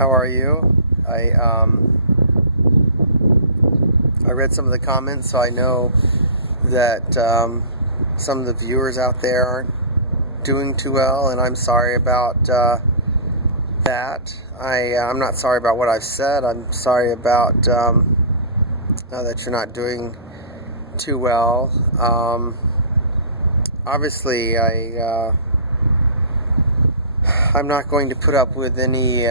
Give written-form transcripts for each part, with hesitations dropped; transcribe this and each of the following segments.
How are you? I read some of the comments, so I know that some of the viewers out there aren't doing too well, and I'm sorry about that. I'm not sorry about what I've said. I'm sorry about that you're not doing too well. Obviously, I'm not going to put up with any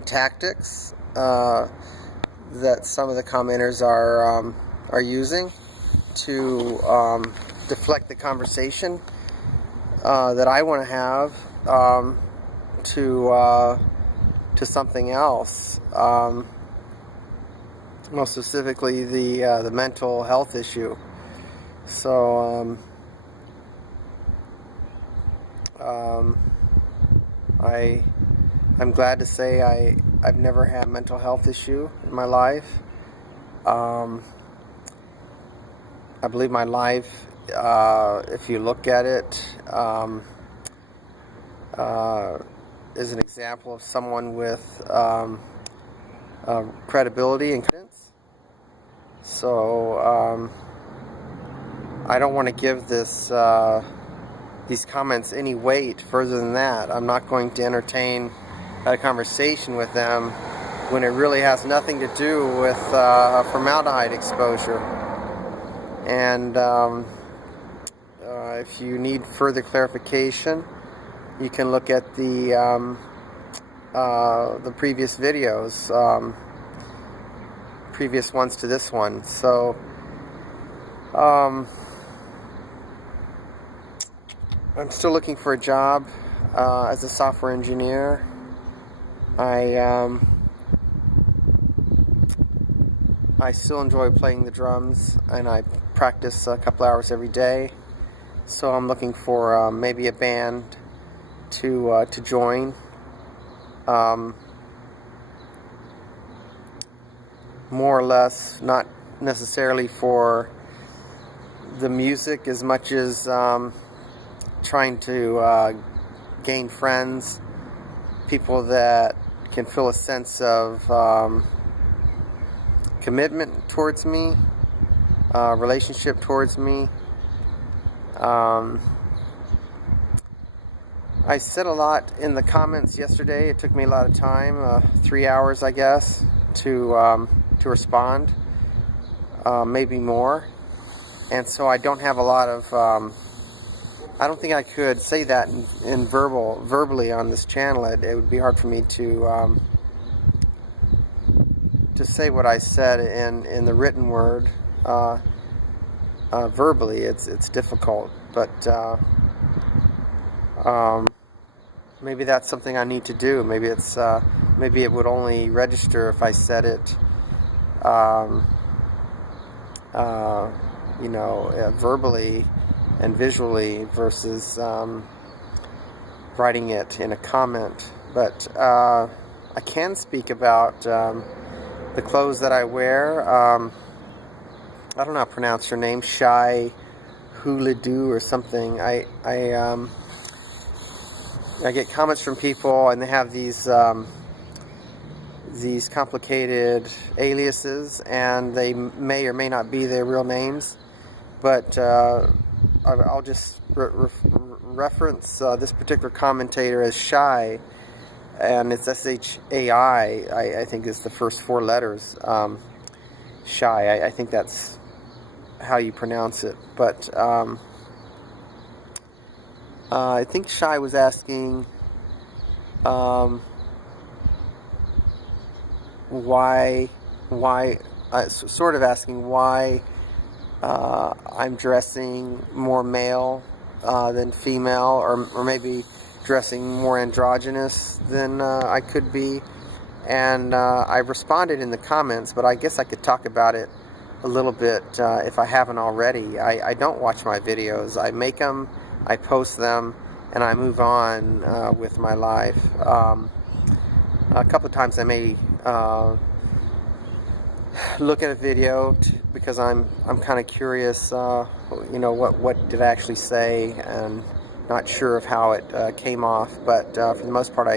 tactics that some of the commenters are using to deflect the conversation that I want to have to something else. Most specifically, the mental health issue. So I'm glad to say I've never had a mental health issue in my life. I believe my life, if you look at it, is an example of someone with credibility and confidence. So I don't want to give these comments any weight further than that. I'm not going to entertain a conversation with them when it really has nothing to do with formaldehyde exposure. And if you need further clarification, you can look at the previous videos, previous ones to this one. So I'm still looking for a job as a software engineer. I still enjoy playing the drums, and I practice a couple hours every day. So I'm looking for maybe a band to join. More or less, not necessarily for the music as much as trying to gain friends, people that can feel a sense of commitment towards me, relationship towards me. I said a lot in the comments yesterday. It took me a lot of time, 3 hours I guess, to respond, maybe more. And so I don't have a lot of I don't think I could say that in verbally on this channel. It would be hard for me to say what I said in the written word. Verbally, it's difficult, but maybe that's something I need to do. Maybe maybe it would only register if I said it, verbally and visually versus writing it in a comment. But I can speak about the clothes that I wear. I don't know how to pronounce your name, Shai Huladu or something. I get comments from people, and they have these complicated aliases, and they may or may not be their real names. But I'll just reference this particular commentator as Shai, and it's S-H-A-I, I think is the first 4 letters. Shai, I think that's how you pronounce it. But I think Shai was asking sort of asking why I'm dressing more male than female, or maybe dressing more androgynous than I could be. And I responded in the comments, but I guess I could talk about it a little bit if I haven't already. I don't watch my videos. I make them, I post them, and I move on with my life. A couple of times I may look at a video because I'm kind of curious, what did I actually say, and not sure of how it came off. But for the most part,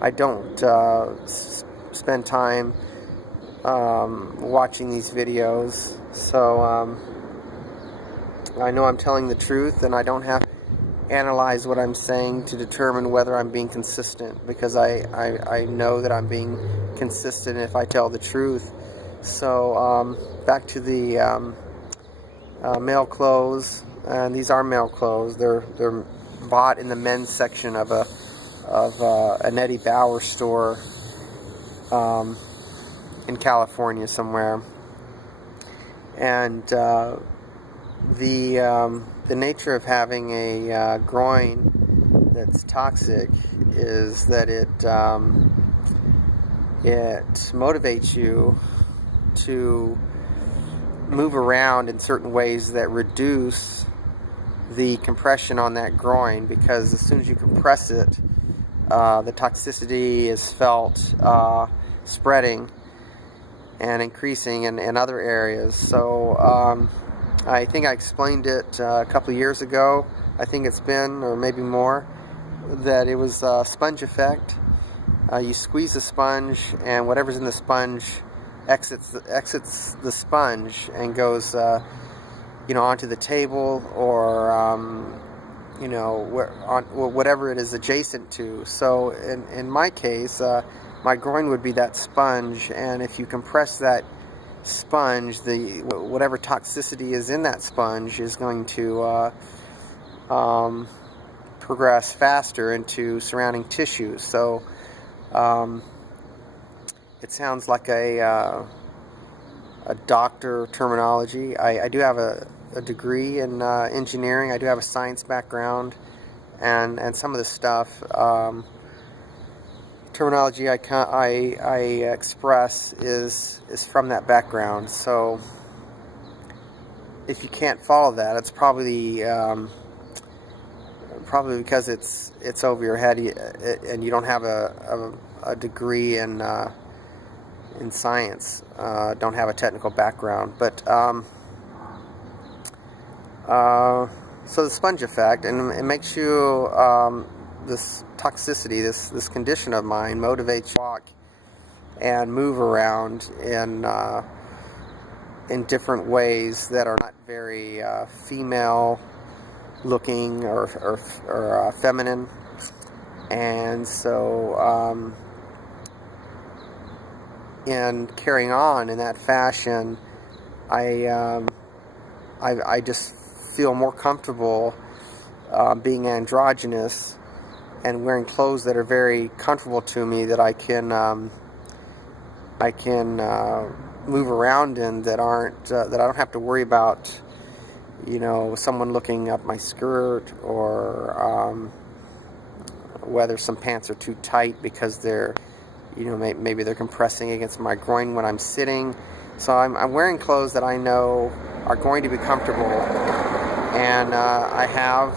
I don't spend time watching these videos, so I know I'm telling the truth, and I don't have to analyze what I'm saying to determine whether I'm being consistent, because I know that I'm being consistent if I tell the truth. So back to the male clothes, and these are male clothes. They're bought in the men's section of an Eddie Bauer store in California somewhere. And the nature of having a groin that's toxic is that it motivates you to move around in certain ways that reduce the compression on that groin, because as soon as you compress it, the toxicity is felt spreading and increasing in other areas. So I think I explained it a couple of years ago, I think it's been, or maybe more, that it was a sponge effect. You squeeze the sponge, and whatever's in the sponge exits the sponge and goes onto the table, or whatever it is adjacent to. So in my case, my groin would be that sponge, and if you compress that sponge, whatever toxicity is in that sponge is going to progress faster into surrounding tissues. So it sounds like a doctor terminology. I do have a degree in engineering. I do have a science background, and some of the stuff, terminology I express is from that background. So if you can't follow that, it's probably because it's over your head, and you don't have a degree in science, don't have a technical background. But so the sponge effect, and it makes you this toxicity, this condition of mine, motivates you to walk and move around in different ways that are not very female looking or feminine. And so in carrying on in that fashion, I just feel more comfortable being androgynous and wearing clothes that are very comfortable to me, that I can move around in, that I don't have to worry about someone looking up my skirt, or whether some pants are too tight because they're maybe they're compressing against my groin when I'm sitting. So I'm wearing clothes that I know are going to be comfortable, and I have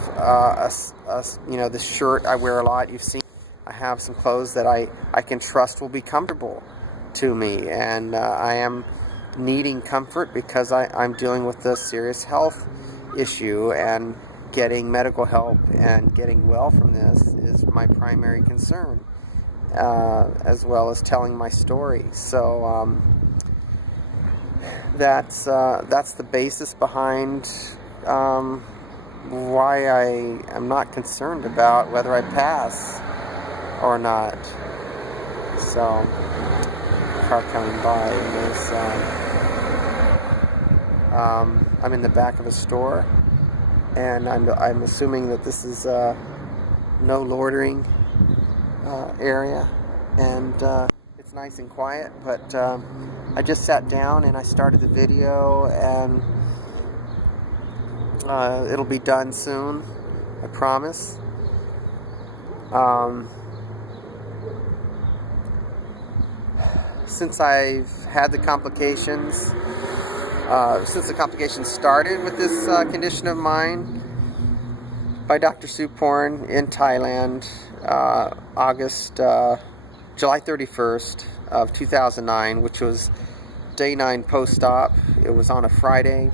this shirt I wear a lot. You've seen I have some clothes that I can trust will be comfortable to me, and I am needing comfort because I'm dealing with a serious health issue, and getting medical help and getting well from this is my primary concern, as well as telling my story. So that's the basis behind why I am not concerned about whether I pass or not. So, car coming by, and there's I'm in the back of a store, and I'm assuming that this is no loitering area, and it's nice and quiet. But I just sat down and I started the video, and it'll be done soon, I promise. Since I've had the complications, since the complications started with this condition of mine by Dr. Suporn in Thailand, July 31st of 2009, which was day 9 post-op. It was on a Friday.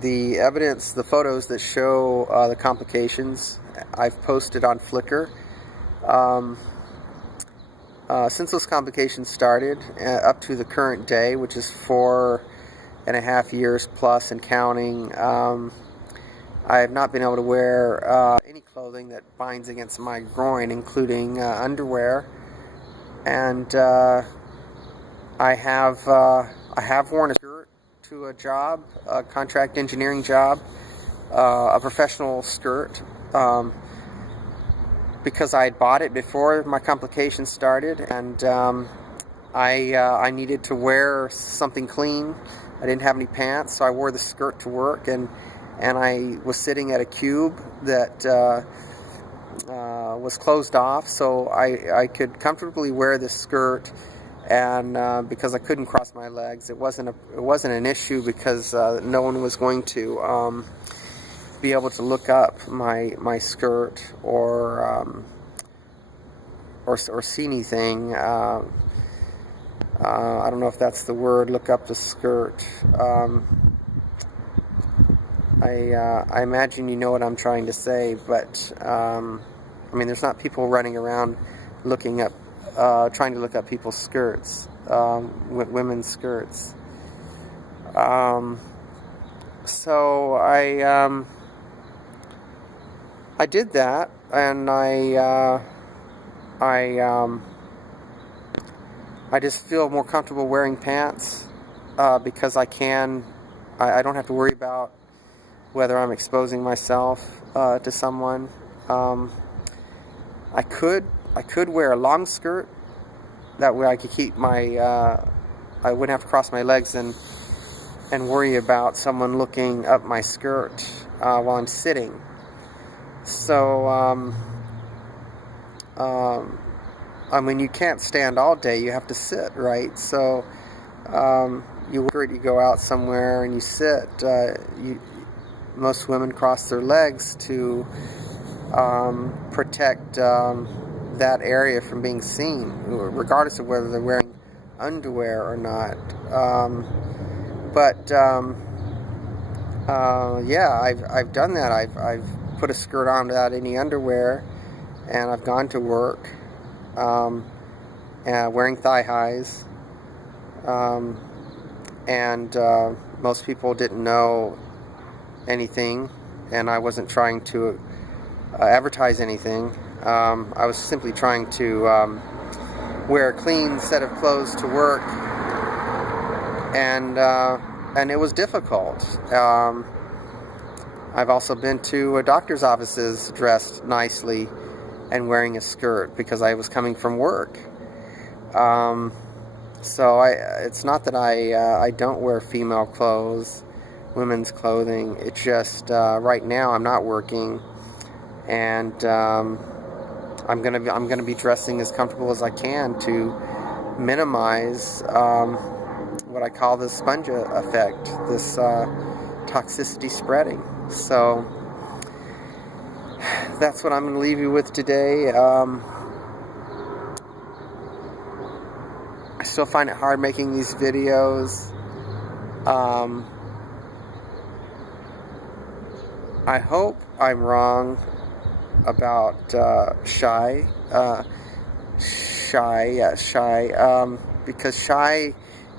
The evidence, the photos that show the complications, I've posted on Flickr. Since those complications started, up to the current day, which is 4.5 years plus and counting, I have not been able to wear any clothing that binds against my groin, including underwear. And I have worn a skirt to a job, a contract engineering job, a professional skirt, because I had bought it before my complications started, and I needed to wear something clean. I didn't have any pants, so I wore the skirt to work, and I was sitting at a cube that was closed off, so I could comfortably wear this skirt. And because I couldn't cross my legs, it wasn't an issue, because no one was going to be able to look up my skirt or see anything. I don't know if that's the word, look up the skirt. I imagine you know what I'm trying to say, but I mean, there's not people running around looking up, trying to look up people's skirts, women's skirts. So I did that, and I just feel more comfortable wearing pants because I don't have to worry about whether I'm exposing myself to someone. I could wear a long skirt. That way I could keep I wouldn't have to cross my legs and worry about someone looking up my skirt while I'm sitting. So, I mean, you can't stand all day, you have to sit, right? So, you go out somewhere and you sit. Most women cross their legs to protect that area from being seen, regardless of whether they're wearing underwear or not. Yeah, I've done that. I've put a skirt on without any underwear, and I've gone to work wearing thigh highs, and most people didn't know anything, and I wasn't trying to advertise anything. I was simply trying to wear a clean set of clothes to work, and it was difficult. I've also been to doctor's offices dressed nicely and wearing a skirt because I was coming from work. So it's not that I don't wear female clothes, women's clothing. It's just right now I'm not working, and I'm gonna be dressing as comfortable as I can to minimize what I call the sponge effect, this toxicity spreading. So that's what I'm going to leave you with today. I still find it hard making these videos. I hope I'm wrong about Shy, because Shy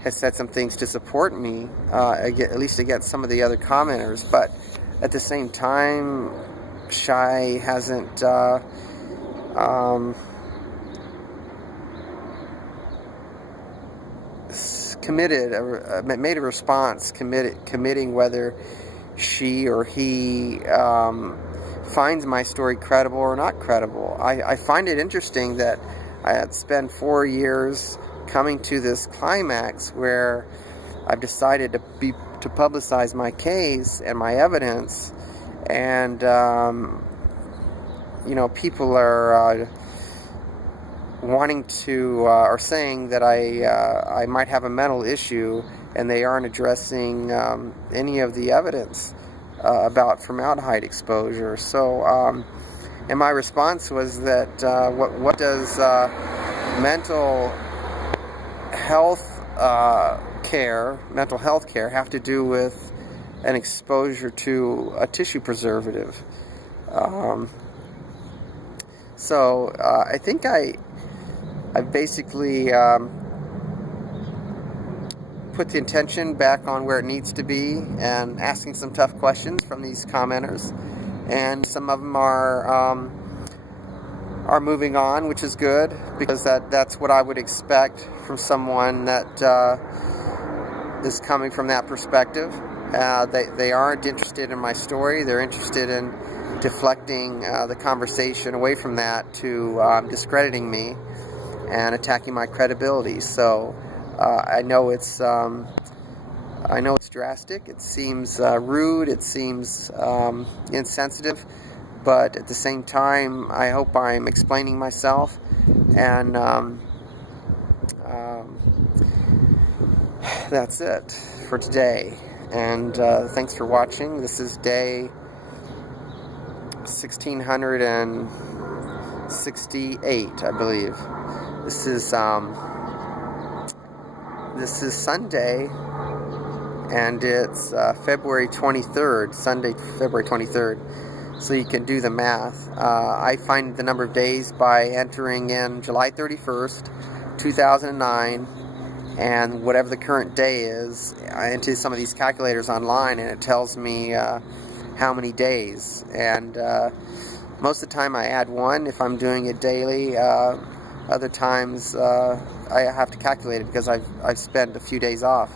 has said some things to support me, at least against some of the other commenters, but at the same time, Shy hasn't made a response committing whether she or he finds my story credible or not credible. I find it interesting that I had spent 4 years coming to this climax where I've decided to publicize my case and my evidence, and people are wanting to are saying that I might have a mental issue, and they aren't addressing any of the evidence about formaldehyde exposure. So, and my response was that what does mental health care have to do with an exposure to a tissue preservative. So I think I've basically put the intention back on where it needs to be, and asking some tough questions from these commenters, and some of them are moving on, which is good, because that's what I would expect from someone that is coming from that perspective. They aren't interested in my story. They're interested in deflecting the conversation away from that to discrediting me and attacking my credibility. So I know it's drastic. It seems rude. It seems insensitive. But at the same time, I hope I'm explaining myself. And that's it for today. And thanks for watching. This is day 1668, I believe. This is Sunday, and it's February 23rd, Sunday, February 23rd. So you can do the math. I find the number of days by entering in July 31st, 2009, and whatever the current day is into some of these calculators online, and it tells me how many days. And most of the time I add one if I'm doing it daily. Other times I have to calculate it because I've spent a few days off.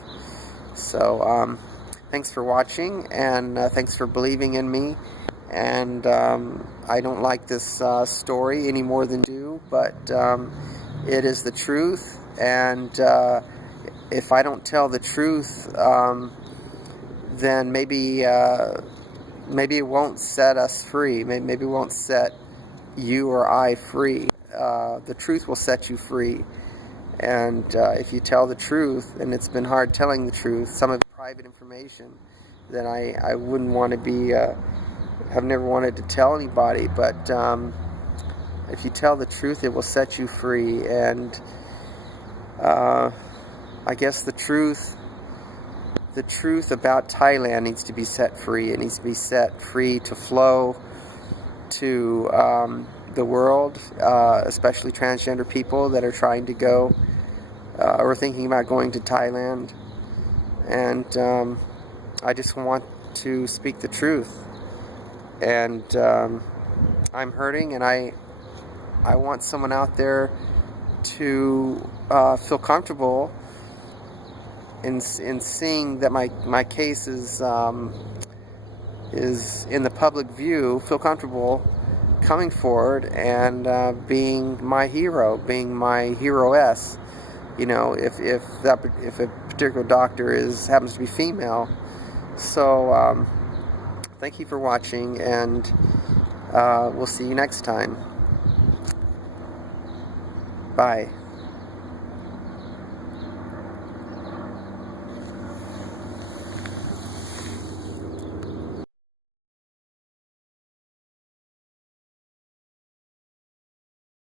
So thanks for watching, and thanks for believing in me. And I don't like this story any more than you do, but it is the truth. And if I don't tell the truth, then maybe it won't set us free. Maybe it won't set you or I free. The truth will set you free. And if you tell the truth, and it's been hard telling the truth, some of the private information, then I wouldn't want to be, I've never wanted to tell anybody. But if you tell the truth, it will set you free. And I guess the truth about Thailand needs to be set free. It needs to be set free to flow to the world, especially transgender people that are trying to go or thinking about going to Thailand. And I just want to speak the truth. And I'm hurting, and I want someone out there to feel comfortable in seeing that my case is in the public view, feel comfortable coming forward and being my hero, being my hero-ess. You know, if a particular doctor happens to be female. So thank you for watching, and we'll see you next time. Bye.